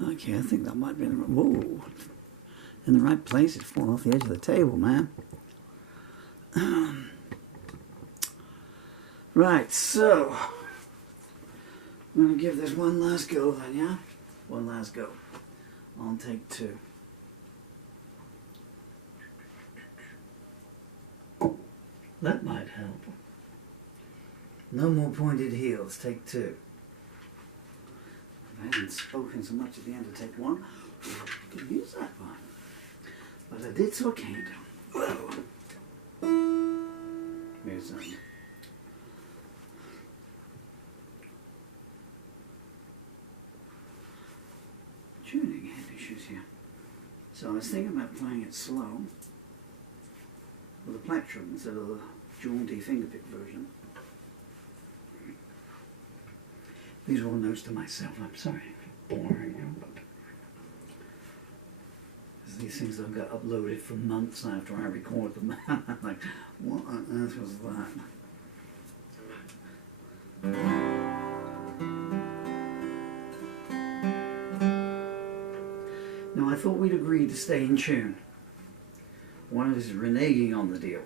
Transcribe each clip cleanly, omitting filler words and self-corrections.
Okay, I think that might be in the, whoa, in the right place. It's falling off the edge of the table, man. Right, so I'm going to give this one last go then, yeah? One last go. On take two. That might help. No more pointed heels, take two. I haven't spoken so much at the end of take one. Could use that one. But I did, so I can't. Whoa. Here's some. Tuning head issues here. So I was thinking about playing it slow with a plectrum instead of the jaunty fingerpick version. These are all notes to myself. I'm sorry for boring you, but these things I've got uploaded for months after I record them. I'm like, what on earth was that? Now I thought we'd agreed to stay in tune. One of us is reneging on the deal.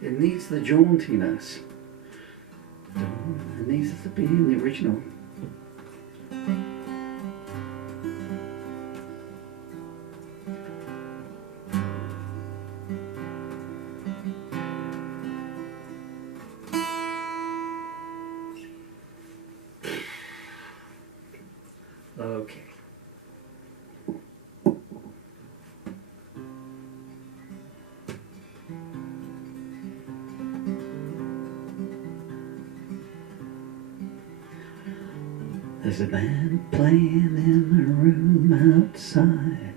It needs the jauntiness. It needs to be in the original. Okay. There's a band playing in the room outside.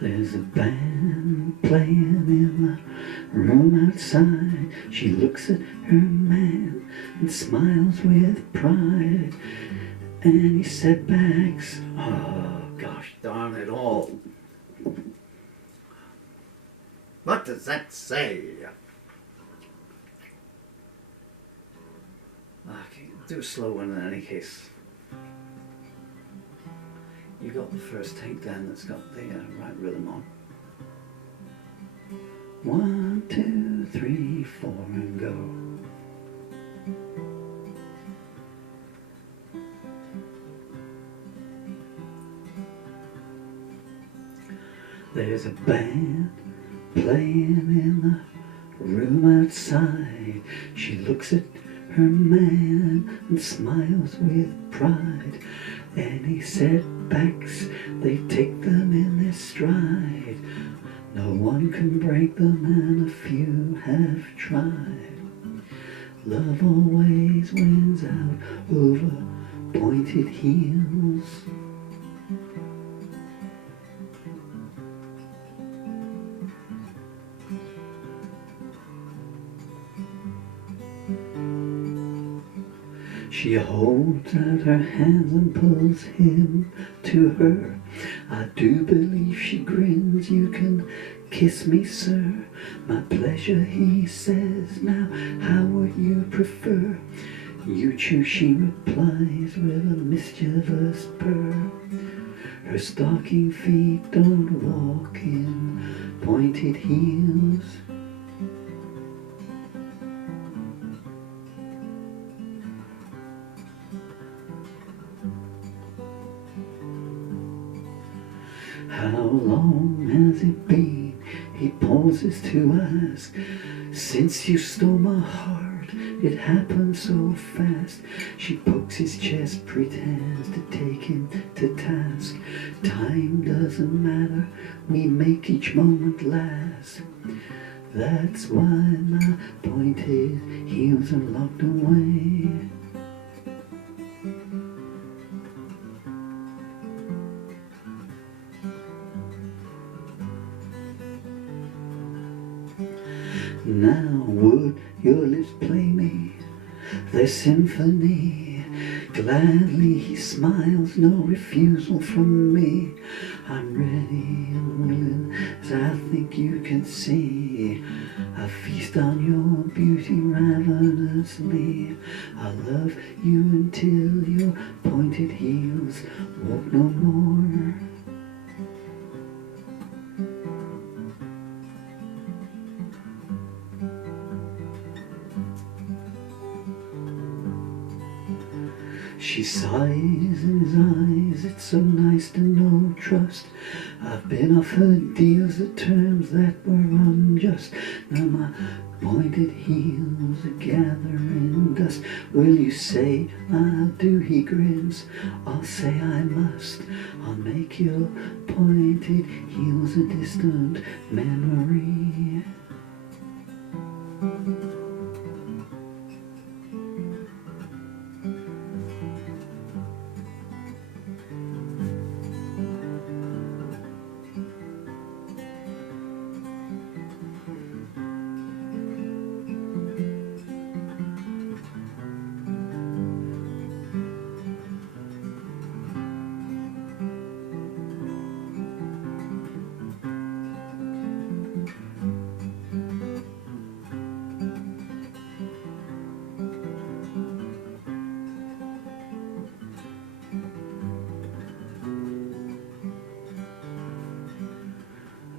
There's a band playing in the room outside. She looks at her man and smiles with pride. Any setbacks? Oh, gosh darn it all. What does that say? Okay, do a slow one in any case. You got the first take down that's got the right rhythm on. 1, 2, 3, 4 and go. There's a band playing in the room outside. She looks at her man and smiles with pride. Any setbacks, they take them in their stride. No one can break them and a few have tried. Love always wins out over pointed heels. She holds out her hands and pulls him to her. I do believe she grins, you can kiss me, sir. My pleasure, he says, now how would you prefer? You choose, she replies with a mischievous purr. Her stocking feet don't walk in pointed heels. How long has it been, he pauses to ask, since you stole my heart, it happened so fast. She pokes his chest, pretends to take him to task. Time doesn't matter, we make each moment last. That's why my pointed heels are locked away. Now would your lips play me their symphony? Gladly he smiles, no refusal from me. I'm ready and willing, as I think you can see. I feast on your beauty ravenously. I love you until your pointed heels walk no more. She sighs in his eyes, it's so nice to know trust. I've been offered deals at terms that were unjust. Now my pointed heels are gathering dust. Will you say I'll do? He grins. I'll say I must. I'll make your pointed heels a distant memory.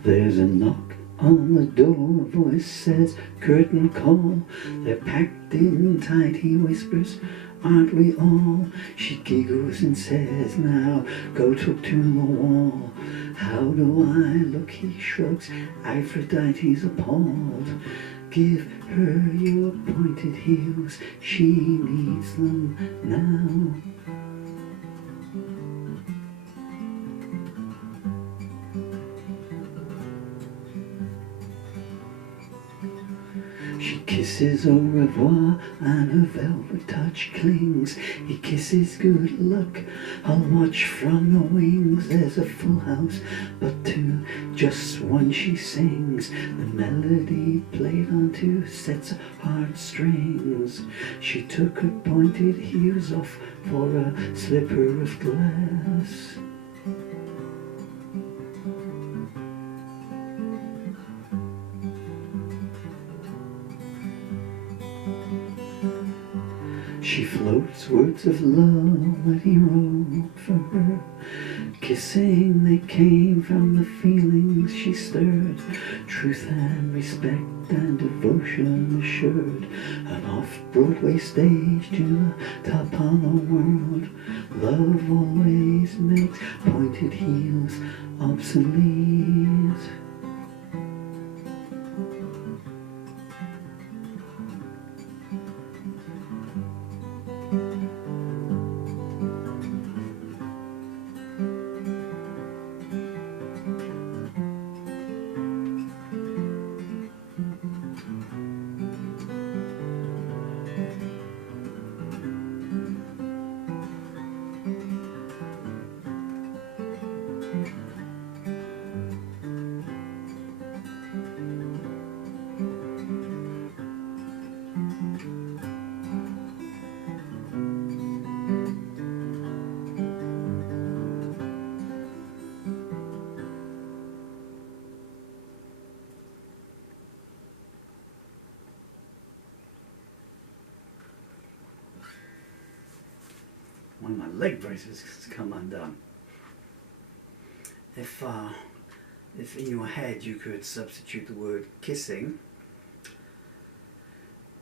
There's a knock on the door, a voice says, curtain call. They're packed in tight, he whispers, aren't we all? She giggles and says, now go talk to the wall. How do I look? He shrugs, Aphrodite's appalled. Give her your pointed heels, she needs them now. She kisses au revoir and her velvet touch clings. He kisses good luck, I'll watch from the wings. There's a full house, but two, just one she sings. The melody played on two sets of hard strings. She took her pointed heels off for a slipper of glass. She floats words of love that he wrote for her. Kissing, they came from the feelings she stirred. Truth and respect and devotion assured. An off-Broadway stage to the top of the world. Love always makes pointed heels obsolete. One of my leg braces has come undone. If in your head you could substitute the word kissing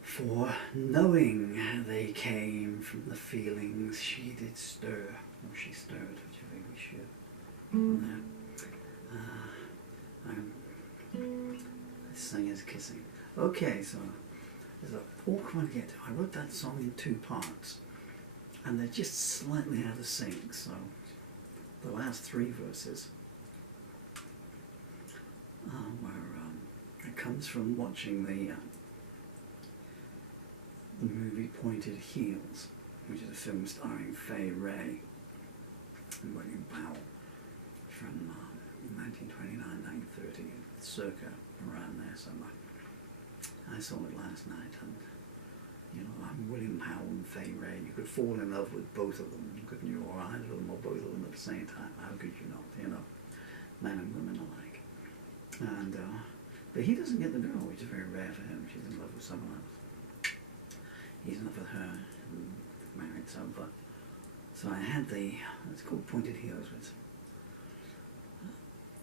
for knowing they came from the feelings she did stir, or she stirred, whichever we should. This thing is kissing. Okay, so there's a awkward one to get to. I wrote that song in two parts, and they're just slightly out of sync, so the last three verses it comes from watching the movie Pointed Heels, which is a film starring Fay Ray and William Powell from 1929, 1930, circa around there somewhere. I saw it last night, and you know, I'm William Powell and Fay Ray. You could fall in love with both of them, couldn't you? Or either of them, or both of them at the same time. How could you not? You know, men and women alike. And but he doesn't get the girl, which is very rare for him. She's in love with someone else. He's in love with her, and married. So I had it's called Pointed Heels. Which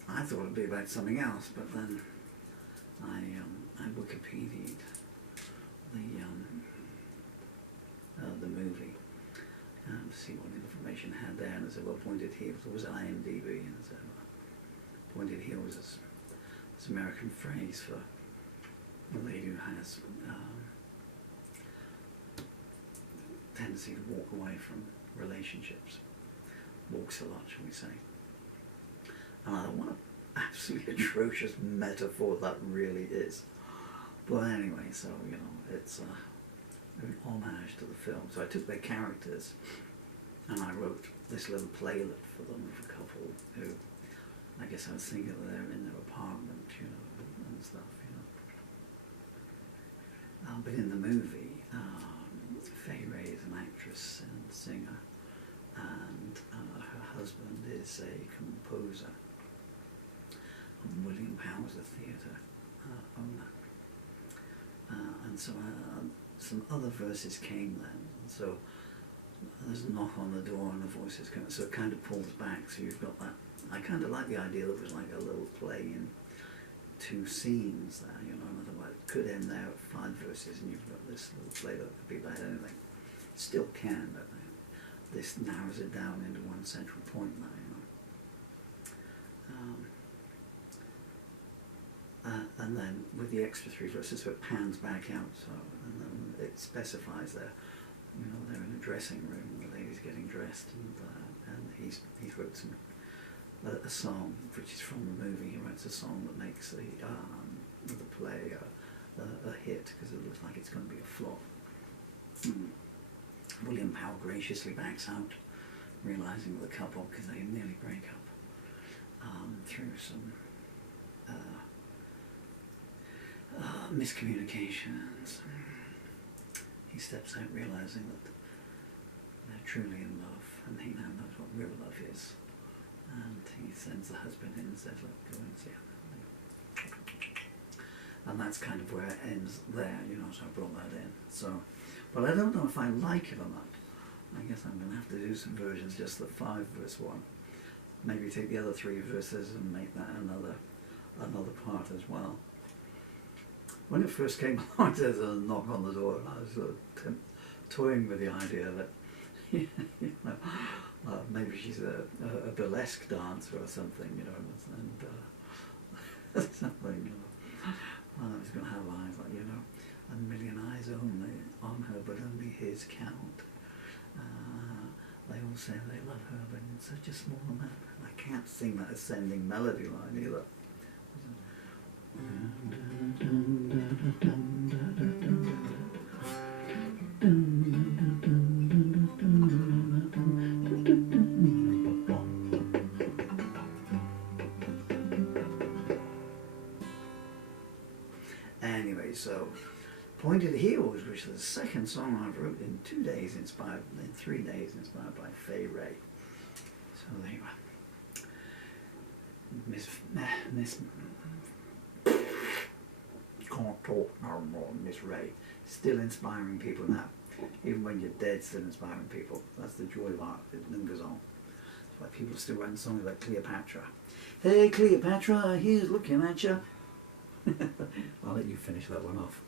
I thought it'd be about something else, but then I Wikipedia'd the movie to see what information it had there, and I said, well, Pointed Heels, it was IMDb, and I said, Pointed Heels is this American phrase for a lady who has tendency to walk away from relationships, walks a lot, shall we say. And I thought, what an absolutely atrocious metaphor that really is. But anyway, so, you know, it's an homage to the film. So I took their characters and I wrote this little playlet for them of a couple who, I guess I was thinking that they're in their apartment, you know, and stuff, you know. But in the movie, Fay Ray is an actress and singer, and her husband is a composer. And William Powell's a theatre owner. And so some other verses came then. And so there's a knock on the door and the voices come. So it kind of pulls back. So you've got that. I kind of like the idea that it was like a little play in two scenes there, you know. In other words, it could end there at 5 verses and you've got this little play that could be about anything. Still can, but this narrows it down into one central point now, you know. And then with the extra 3 verses, so it pans back out, so and then it specifies there, you know, they're in a dressing room, the lady's getting dressed, and he's wrote a song which is from the movie. He writes a song that makes the play a hit because it looks like it's going to be a flop. William Powell graciously backs out, realizing the couple, because they nearly break up through some miscommunications. He steps out realizing that they're truly in love, and he now knows what real love is. And he sends the husband in and says, look, go and see her. And that's kind of where it ends there, you know, so I brought that in. So, but I don't know if I like it or not. I guess I'm going to have to do some versions, just the 5 verse one. Maybe take the other 3 verses and make that another part as well. When it first came along, there's a knock on the door, and I was sort of toying with the idea that, you know, maybe she's a burlesque dancer or something, you know, and something, you know. I was going to have eyes like, you know, 1,000,000 eyes only on her, but only his count. They all say they love her, but in such a small amount. I can't sing that ascending melody line either. Anyway, so Pointed Heels, which is the second song I've wrote in 3 days, inspired by Fay Ray. So there you are. Miss can't talk no more, Miss Ray. Still inspiring people now. Even when you're dead, still inspiring people. That's the joy of art. It lingers on. That's why people still write songs like Cleopatra. Hey Cleopatra, here's looking at you. I'll let you finish that one off.